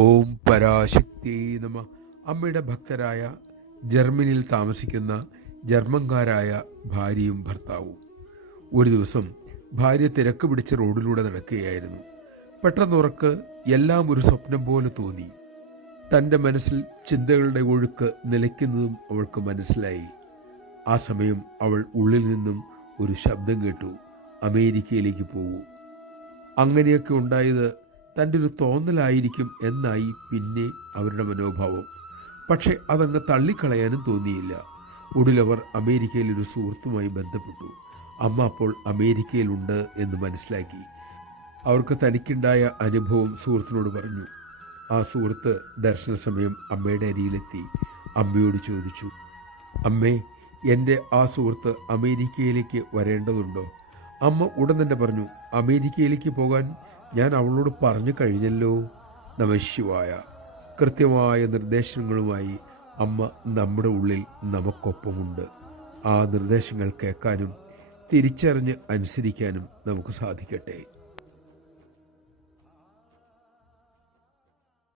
ഓം പരാശക്തി നമ. അമ്മയുടെ ഭക്തരായ ജർമ്മനിയിൽ താമസിക്കുന്ന ജർമ്മൻകാരായ ഭാര്യയും ഭർത്താവും. ഒരു ദിവസം ഭാര്യ തിരക്ക് പിടിച്ച റോഡിലൂടെ നടക്കുകയായിരുന്നു. പെട്ടെന്നുറക്ക് എല്ലാം ഒരു സ്വപ്നം പോലെ തോന്നി. തൻ്റെ മനസ്സിൽ ചിന്തകളുടെ ഒഴുക്ക് നിലയ്ക്കുന്നതും അവൾക്ക് മനസ്സിലായി. ആ സമയം അവൾ ഉള്ളിൽ നിന്നും ഒരു ശബ്ദം കേട്ടു: അമേരിക്കയിലേക്ക് പോകൂ. അങ്ങനെയൊക്കെ ഉണ്ടായത് തൻ്റെ ഒരു തോന്നലായിരിക്കും എന്നായി പിന്നെ അവരുടെ മനോഭാവം. പക്ഷെ അതങ്ങ് തള്ളിക്കളയാനും തോന്നിയില്ല. ഒടുവിലവർ അമേരിക്കയിൽ ഒരു സുഹൃത്തുമായി ബന്ധപ്പെട്ടു. അമ്മ അപ്പോൾ അമേരിക്കയിലുണ്ട് എന്ന് മനസ്സിലാക്കി. അവർക്ക് തനിക്കുണ്ടായ അനുഭവം സുഹൃത്തിനോട് പറഞ്ഞു. ആ സുഹൃത്ത് ദർശന സമയം അമ്മയുടെ അരിയിലെത്തി അമ്മയോട് ചോദിച്ചു: അമ്മേ, എൻ്റെ ആ സുഹൃത്ത് അമേരിക്കയിലേക്ക് വരേണ്ടതുണ്ടോ? അമ്മ ഉടൻ തന്നെ പറഞ്ഞു: അമേരിക്കയിലേക്ക് പോകാൻ ഞാൻ അവളോട് പറഞ്ഞു കഴിഞ്ഞല്ലോ. നമഃശിവായ. കൃത്യമായ നിർദ്ദേശങ്ങളുമായി അമ്മ നമ്മുടെ ഉള്ളിൽ നമുക്കൊപ്പമുണ്ട്. ആ നിർദ്ദേശങ്ങൾ കേൾക്കാനും തിരിച്ചറിഞ്ഞ് അനുസരിക്കാനും നമുക്ക് സാധിക്കട്ടെ.